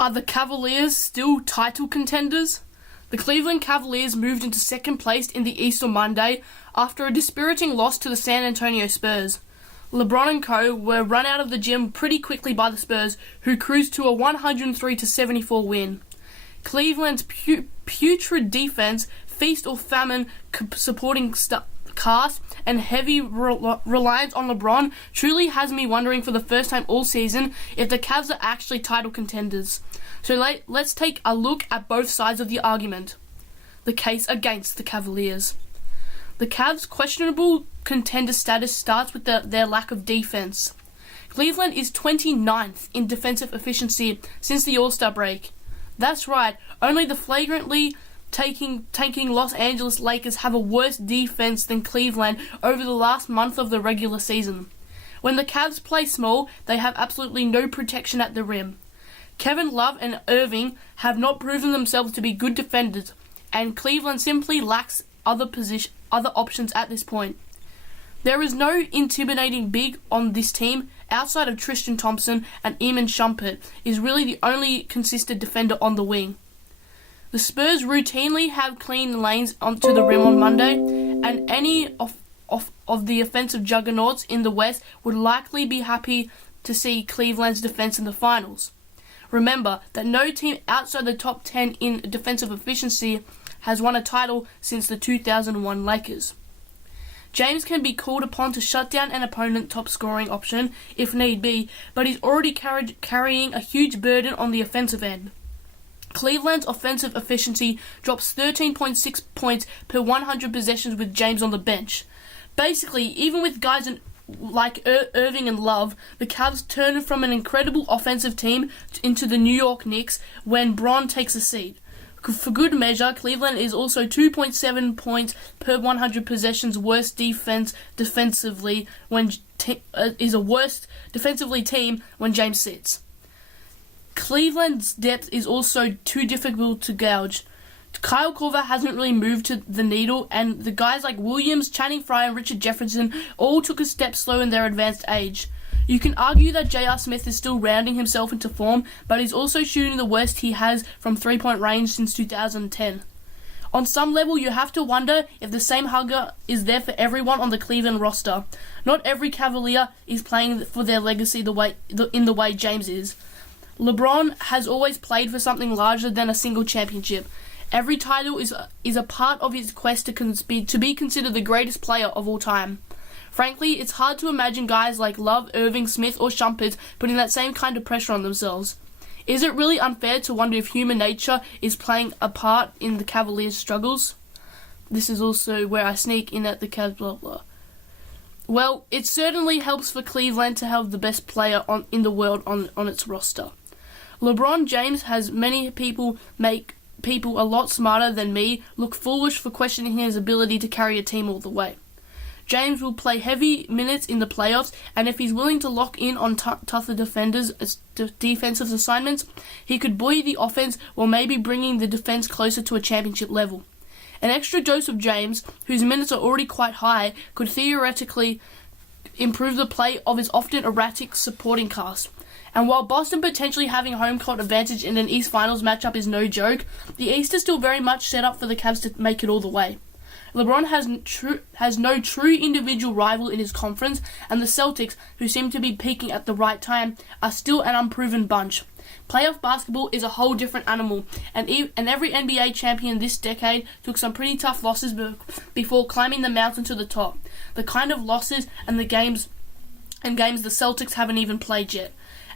Are the Cavaliers still title contenders? The Cleveland Cavaliers moved into second place in the East on Monday after a dispiriting loss to the San Antonio Spurs. LeBron and Co were run out of the gym pretty quickly by the Spurs, who cruised to a 103-74 win. Cleveland's putrid defense, feast-or-famine supporting cast, and heavy reliance on LeBron truly has me wondering for the first time all season if the Cavs are actually title contenders. So let's take a look at both sides of the argument. The case against the Cavaliers. The Cavs' questionable contender status starts with their lack of defense. Cleveland is 29th in defensive efficiency since the All-Star break. That's right, only the flagrantly tanking Los Angeles Lakers have a worse defense than Cleveland over the last month of the regular season. When the Cavs play small, they have absolutely no protection at the rim. Kevin Love and Irving have not proven themselves to be good defenders, and Cleveland simply lacks other options at this point. There is no intimidating big on this team outside of Tristan Thompson, and Iman Shumpert is really the only consistent defender on the wing. The Spurs routinely have clean lanes onto the rim on Monday, and any of the offensive juggernauts in the West would likely be happy to see Cleveland's defense in the finals. Remember that no team outside the top 10 in defensive efficiency has won a title since the 2001 Lakers. James can be called upon to shut down an opponent's top scoring option if need be, but he's already carrying a huge burden on the offensive end. Cleveland's offensive efficiency drops 13.6 points per 100 possessions with James on the bench. Basically, even with guys like Irving and Love, the Cavs turn from an incredible offensive team into the New York Knicks when Bron takes a seat. For good measure, Cleveland is also 2.7 points per 100 possessions worse defensively when is a worse defensively team when James sits. Cleveland's depth is also too difficult to gauge. Kyle Korver hasn't really moved to the needle, and the guys like Williams, Channing Frye, and Richard Jefferson all took a step slow in their advanced age. You can argue that J.R. Smith is still rounding himself into form, but he's also shooting the worst he has from three-point range since 2010. On some level, you have to wonder if the same hunger is there for everyone on the Cleveland roster. Not every Cavalier is playing for their legacy in the way James is. LeBron has always played for something larger than a single championship. Every title is a part of his quest to be considered the greatest player of all time. Frankly, it's hard to imagine guys like Love, Irving, Smith, or Shumpert putting that same kind of pressure on themselves. Is it really unfair to wonder if human nature is playing a part in the Cavaliers' struggles? This is also where I sneak in at the Cavs blah blah. Well, it certainly helps for Cleveland to have the best player in the world on its roster. LeBron James has many people make people a lot smarter than me look foolish for questioning his ability to carry a team all the way. James will play heavy minutes in the playoffs, and if he's willing to lock in on tougher defensive assignments, he could buoy the offense while maybe bringing the defense closer to a championship level. An extra dose of James, whose minutes are already quite high, could theoretically improve the play of his often erratic supporting cast. And while Boston potentially having home court advantage in an East Finals matchup is no joke, the East is still very much set up for the Cavs to make it all the way. LeBron has no true individual rival in his conference, and the Celtics, who seem to be peaking at the right time, are still an unproven bunch. Playoff basketball is a whole different animal, and every NBA champion this decade took some pretty tough losses before climbing the mountain to the top. The kind of losses and games the Celtics haven't even played yet.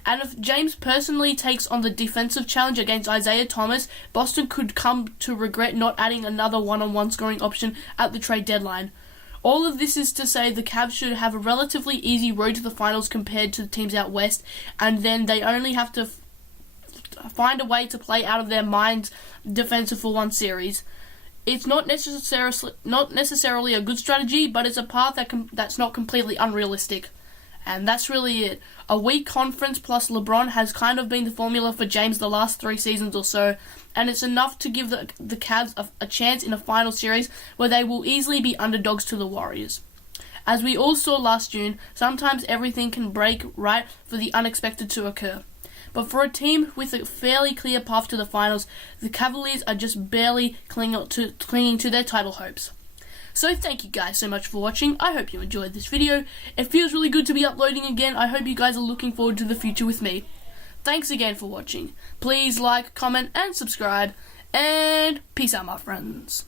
And if James personally takes on the defensive challenge against Isaiah Thomas, Boston could come to regret not adding another one-on-one scoring option at the trade deadline. All of this is to say the Cavs should have a relatively easy road to the finals compared to the teams out west, and then they only have to find a way to play out of their minds defensive for one series. It's not necessarily a good strategy, but it's a path that's not completely unrealistic. And that's really it. A weak conference plus LeBron has kind of been the formula for James the last 3 seasons or so, and it's enough to give the Cavs a chance in a final series where they will easily be underdogs to the Warriors. As we all saw last June, sometimes everything can break right for the unexpected to occur. but for a team with a fairly clear path to the finals, the Cavaliers are just barely clinging to their title hopes. So thank you guys so much for watching. I hope you enjoyed this video. It feels really good to be uploading again. I hope you guys are looking forward to the future with me. Thanks again for watching. Please like, comment, and subscribe. And peace out, my friends.